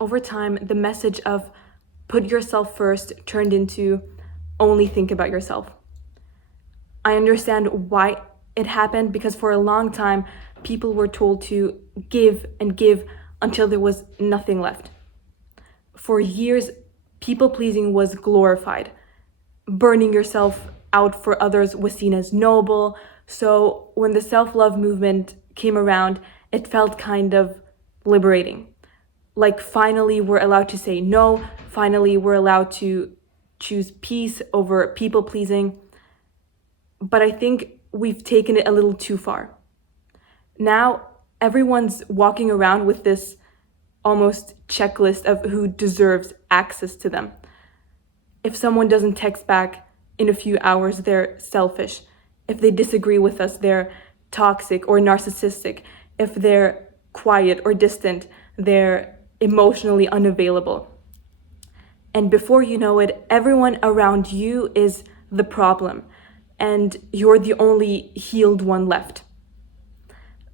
over time, the message of put yourself first turned into only think about yourself. I understand why it happened, because for a long time, people were told to give and give until there was nothing left. For years, people pleasing was glorified. Burning yourself out for others was seen as noble. So when the self-love movement came around, it felt kind of liberating. Like finally we're allowed to say no, finally we're allowed to choose peace over people pleasing. But I think we've taken it a little too far. Now everyone's walking around with this almost checklist of who deserves access to them. If someone doesn't text back in a few hours, they're selfish. If they disagree with us, they're toxic or narcissistic. If they're quiet or distant, they're emotionally unavailable. And before you know it, everyone around you is the problem, and you're the only healed one left.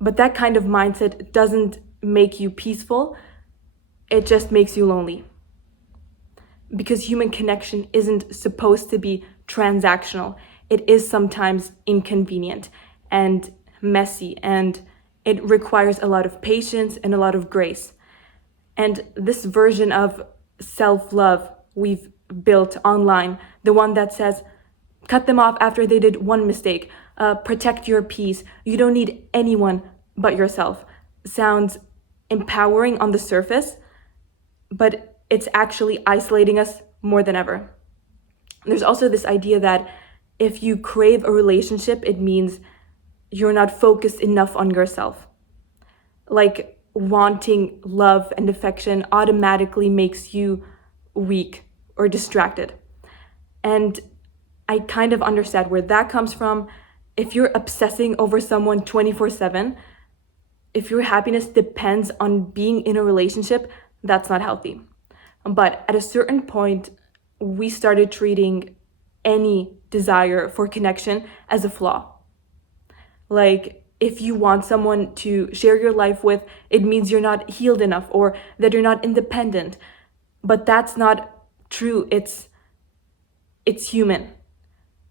But that kind of mindset doesn't make you peaceful, it just makes you lonely. Because human connection isn't supposed to be transactional. It is sometimes inconvenient and messy, and it requires a lot of patience and a lot of grace. And this version of self-love we've built online, the one that says, cut them off after they did one mistake, protect your peace, you don't need anyone but yourself, sounds empowering on the surface, but it's actually isolating us more than ever. There's also this idea that if you crave a relationship, it means you're not focused enough on yourself. Like wanting love and affection automatically makes you weak or distracted. And I kind of understand where that comes from. If you're obsessing over someone 24/7, if your happiness depends on being in a relationship, that's not healthy. But at a certain point, we started treating any desire for connection as a flaw. Like, if you want someone to share your life with, it means you're not healed enough or that you're not independent. But that's not true. It's human.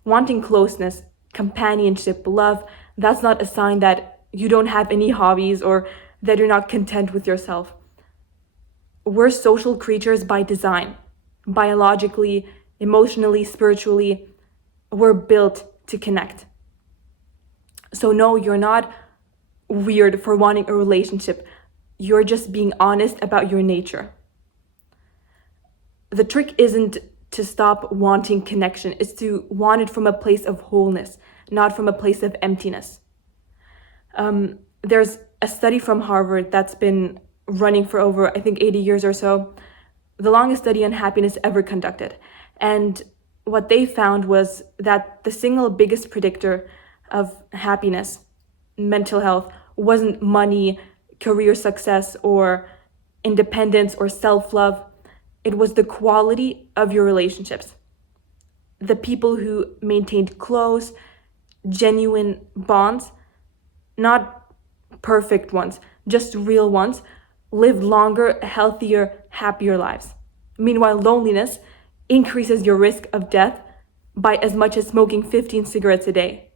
Wanting closeness, companionship, love, that's not a sign that you don't have any hobbies or that you're not content with yourself. We're social creatures by design. Biologically, emotionally, spiritually, we're built to connect. So no, you're not weird for wanting a relationship. You're just being honest about your nature. The trick isn't to stop wanting connection. It's to want it from a place of wholeness, not from a place of emptiness. There's a study from Harvard that's been running for over, I think, 80 years or so, the longest study on happiness ever conducted. And what they found was that the single biggest predictor of happiness, mental health, wasn't money, career success, or independence, or self-love. It was the quality of your relationships. The people who maintained close, genuine bonds, not perfect ones, just real ones, lived longer, healthier, happier lives. Meanwhile, loneliness increases your risk of death by as much as smoking 15 cigarettes a day.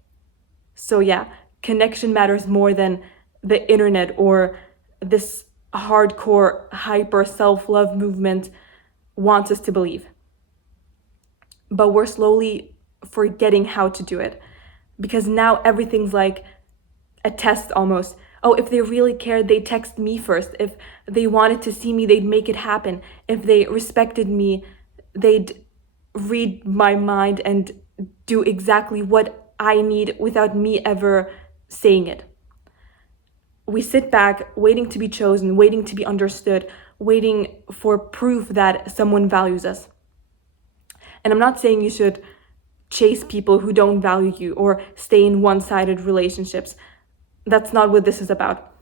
So yeah, connection matters more than the internet or this hardcore, hyper self-love movement wants us to believe. But we're slowly forgetting how to do it, because now everything's like a test almost. Oh, if they really cared, they'd text me first. If they wanted to see me, they'd make it happen. If they respected me, they'd read my mind and do exactly what I need without me ever saying it. We sit back, waiting to be chosen, waiting to be understood, waiting for proof that someone values us. And I'm not saying you should chase people who don't value you or stay in one-sided relationships. That's not what this is about.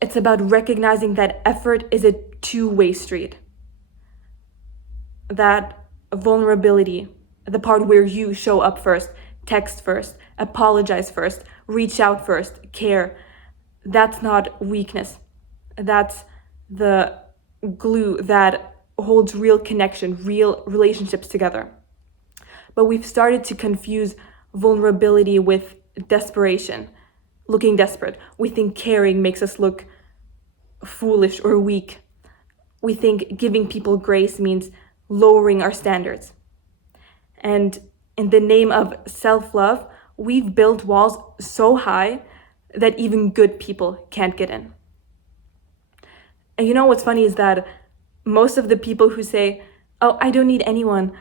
It's about recognizing that effort is a two-way street. That vulnerability, the part where you show up first, text first, apologize first, reach out first, care, that's not weakness. That's the glue that holds real connection, real relationships together. But we've started to confuse vulnerability with desperation, looking desperate. We think caring makes us look foolish or weak. We think giving people grace means lowering our standards. And in the name of self-love, we've built walls so high that even good people can't get in. And you know what's funny is that most of the people who say, "Oh, I don't need anyone,"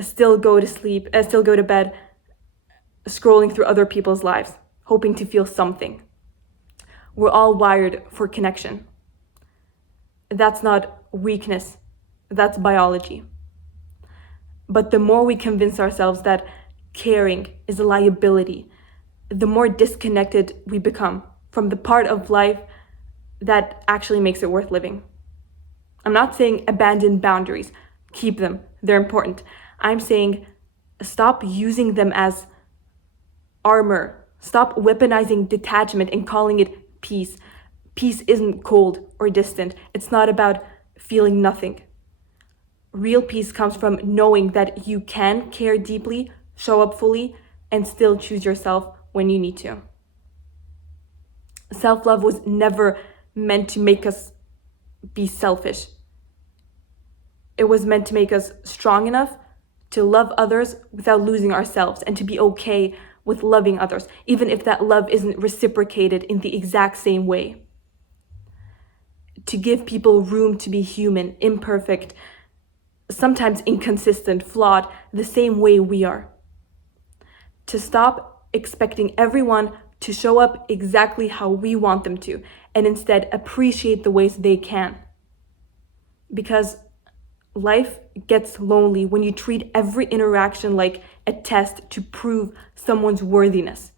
still go to sleep, still go to bed, scrolling through other people's lives, hoping to feel something. We're all wired for connection. That's not weakness, that's biology. But the more we convince ourselves that caring is a liability, the more disconnected we become from the part of life that actually makes it worth living. I'm not saying abandon boundaries, keep them, they're important. I'm saying stop using them as armor. Stop weaponizing detachment and calling it peace. Peace isn't cold or distant. It's not about feeling nothing. Real peace comes from knowing that you can care deeply, show up fully, and still choose yourself when you need to. Self-love was never meant to make us be selfish. It was meant to make us strong enough to love others without losing ourselves, and to be okay with loving others, even if that love isn't reciprocated in the exact same way. To give people room to be human, imperfect, sometimes inconsistent, flawed, the same way we are. To stop expecting everyone to show up exactly how we want them to, and instead appreciate the ways they can. Because life gets lonely when you treat every interaction like a test to prove someone's worthiness.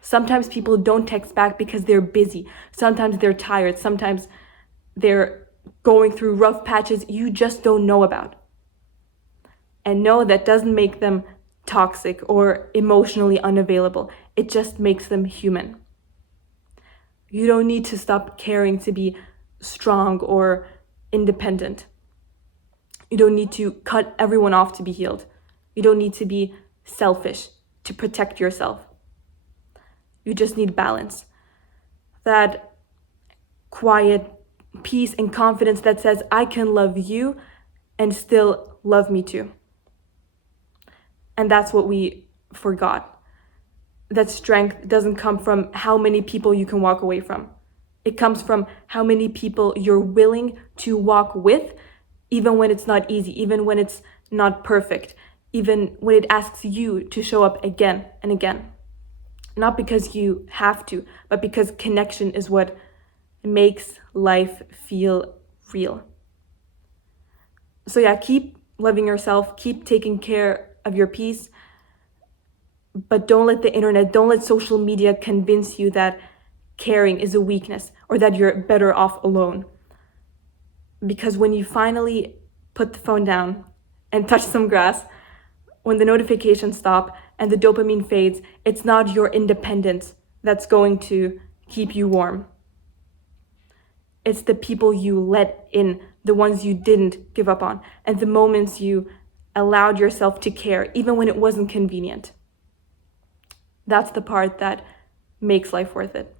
Sometimes people don't text back because they're busy. Sometimes they're tired. Sometimes they're going through rough patches you just don't know about. And no, that doesn't make them toxic or emotionally unavailable. It just makes them human. You don't need to stop caring to be strong or independent. You don't need to cut everyone off to be healed. You don't need to be selfish to protect yourself. You just need balance. That quiet peace and confidence that says, I can love you and still love me too. And that's what we forgot. That strength doesn't come from how many people you can walk away from. It comes from how many people you're willing to walk with, even when it's not easy, even when it's not perfect, even when it asks you to show up again and again. Not because you have to, but because connection is what makes life feel real. So yeah, keep loving yourself, keep taking care of your peace, but don't let the internet, don't let social media convince you that caring is a weakness or that you're better off alone. Because when you finally put the phone down and touch some grass, when the notifications stop and the dopamine fades, it's not your independence that's going to keep you warm. It's the people you let in, the ones you didn't give up on, and the moments you allowed yourself to care, even when it wasn't convenient. That's the part that makes life worth it.